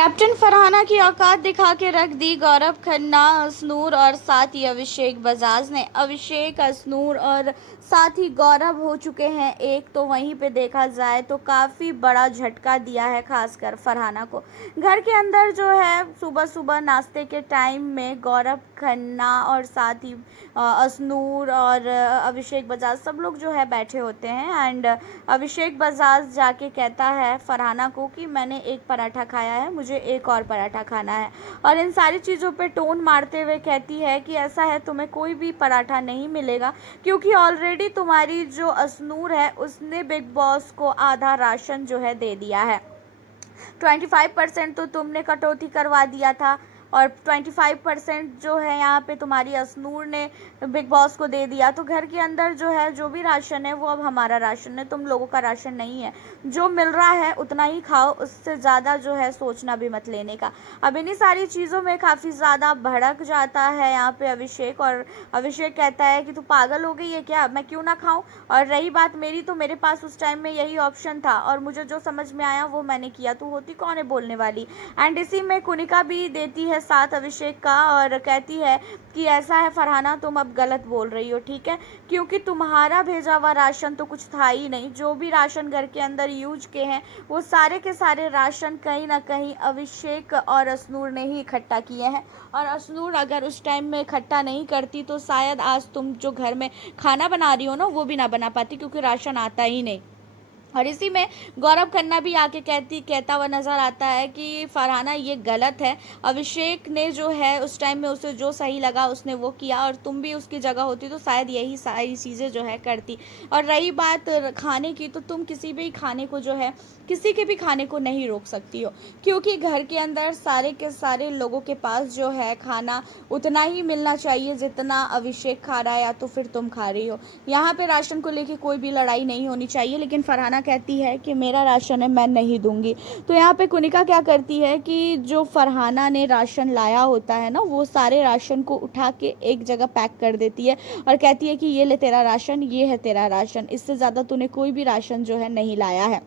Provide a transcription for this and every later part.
Captain Farhana की औकात दिखा के रख दी गौरव खन्ना, असनूर और साथ ही अभिषेक बजाज ने। अभिषेक, असनूर और साथ ही गौरव हो चुके हैं एक। तो वहीं पे देखा जाए तो काफ़ी बड़ा झटका दिया है खासकर फरहाना को। घर के अंदर जो है सुबह सुबह नाश्ते के टाइम में गौरव खन्ना और साथ ही असनूर और अभिषेक बजाज सब लोग जो है बैठे होते हैं। एंड अभिषेक बजाज जाके कहता है फरहाना को कि मैंने एक पराठा खाया है, मुझे एक और पराठा खाना है। और इन सारी चीज़ों पे टोन मारते हुए कहती है कि ऐसा है, तुम्हें कोई भी पराठा नहीं मिलेगा क्योंकि ऑलरेडी तुम्हारी जो असनूर है उसने बिग बॉस को आधा राशन जो है दे दिया है। 25% तो तुमने कटौती करवा दिया था और 25% जो है यहाँ पे तुम्हारी असनूर ने बिग बॉस को दे दिया। तो घर के अंदर जो है जो भी राशन है वो अब हमारा राशन है, तुम लोगों का राशन नहीं है। जो मिल रहा है उतना ही खाओ, उससे ज़्यादा जो है सोचना भी मत लेने का। अब इन्हीं सारी चीज़ों में काफ़ी ज़्यादा भड़क जाता है यहाँ पे अभिषेक। और अभिषेक कहता है कि तू पागल हो गई है क्या, मैं क्यों ना खाऊं। और रही बात मेरी, तो मेरे पास उस टाइम में यही ऑप्शन था और मुझे जो समझ में आया वो मैंने किया, तू होती कौन है बोलने वाली। एंड इसी में कुनिका भी देती है साथ अभिषेक का और कहती है कि ऐसा है फरहाना, तुम अब गलत बोल रही हो, ठीक है, क्योंकि तुम्हारा भेजा हुआ राशन तो कुछ था ही नहीं। जो भी राशन घर के अंदर यूज के हैं वो सारे के सारे राशन कहीं ना कहीं अभिषेक और असनूर ने ही इकट्ठा किए हैं। और असनूर अगर उस टाइम में इकट्ठा नहीं करती तो शायद आज तुम जो घर में खाना बना रही हो ना वो भी ना बना पाती, क्योंकि राशन आता ही नहीं। और इसी में गौरव खन्ना भी आके कहता हुआ नज़र आता है कि फरहाना ये गलत है, अभिषेक ने जो है उस टाइम में उसे जो सही लगा उसने वो किया और तुम भी उसकी जगह होती तो शायद यही सारी चीज़ें जो है करती। और रही बात खाने की, तो तुम किसी भी खाने को जो है किसी के भी खाने को नहीं रोक सकती हो, क्योंकि घर के अंदर सारे के सारे लोगों के पास जो है खाना उतना ही मिलना चाहिए जितना अभिषेक खा रहा है या तो फिर तुम खा रही हो। यहाँ पे राशन को लेके कोई भी लड़ाई नहीं होनी चाहिए, लेकिन फरहाना कहती है कि मेरा राशन है, मैं नहीं दूंगी। तो यहाँ पे कुनिका क्या करती है कि जो फरहाना ने राशन लाया होता है ना वो सारे राशन को उठा के एक जगह पैक कर देती है और कहती है कि ये ले तेरा राशन, ये है तेरा राशन, इससे ज़्यादा तूने कोई भी राशन जो है नहीं लाया है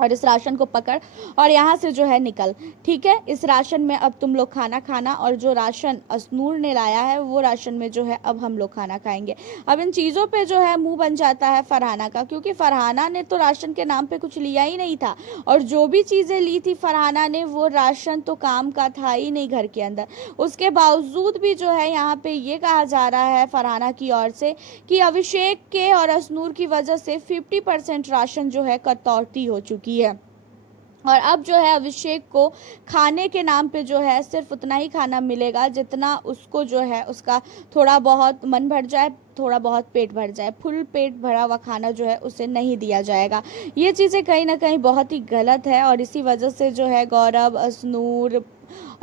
और इस राशन को पकड़ और यहाँ से जो है निकल, ठीक है। इस राशन में अब तुम लोग खाना खाना और जो राशन असनूर ने लाया है वो राशन में जो है अब हम लोग खाना खाएंगे। अब इन चीज़ों पे जो है मुंह बन जाता है फरहाना का, क्योंकि फरहाना ने तो राशन के नाम पे कुछ लिया ही नहीं था और जो भी चीज़ें ली थी फरहाना ने वो राशन तो काम का था ही नहीं घर के अंदर। उसके बावजूद भी जो है यहाँ पे ये कहा जा रहा है फरहाना की ओर से कि अभिषेक के और असनूर की वजह से 50% राशन जो है कटौती हो चुकी है। और अब जो है अभिषेक को खाने के नाम पे जो है सिर्फ उतना ही खाना मिलेगा जितना उसको जो है उसका थोड़ा बहुत मन भर जाए, थोड़ा बहुत पेट भर जाए। फुल पेट भरा हुआ खाना जो है उसे नहीं दिया जाएगा। ये चीज़ें कहीं ना कहीं बहुत ही गलत है और इसी वजह से जो है गौरव, असनूर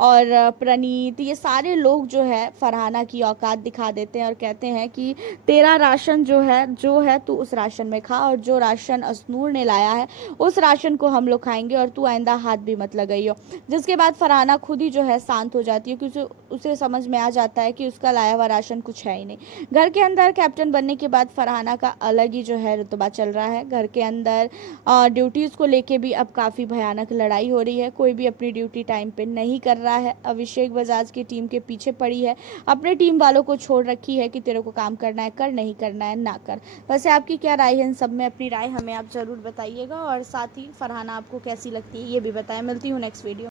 और प्रणीत ये सारे लोग जो है फरहाना की औकात दिखा देते हैं और कहते हैं कि तेरा राशन जो है तू उस राशन में खा और जो राशन असनूर ने लाया है उस राशन को हम लोग खाएंगे और तू आइंदा हाथ भी मत लगाइयो। जिसके बाद फरहाना खुद ही जो है शांत हो जाती है क्योंकि उसे समझ में आ जाता है कि उसका लाया हुआ राशन कुछ है ही नहीं। घर के अंदर कैप्टन बनने के बाद फरहाना का अलग ही जो है रुतबा चल रहा है। घर के अंदर ड्यूटीज़ को लेके भी अब काफ़ी भयानक लड़ाई हो रही है, कोई भी अपनी ड्यूटी टाइम पे नहीं कर रहा है। अभिषेक बजाज की टीम के पीछे पड़ी है, अपने टीम वालों को छोड़ रखी है कि तेरे को काम करना है कर, नहीं करना है ना कर। वैसे आपकी क्या राय है इन सब में, अपनी राय हमें आप ज़रूर बताइएगा और साथ ही फरहाना आपको कैसी लगती है ये भी बताएं। मिलती हूँ नेक्स्ट वीडियो।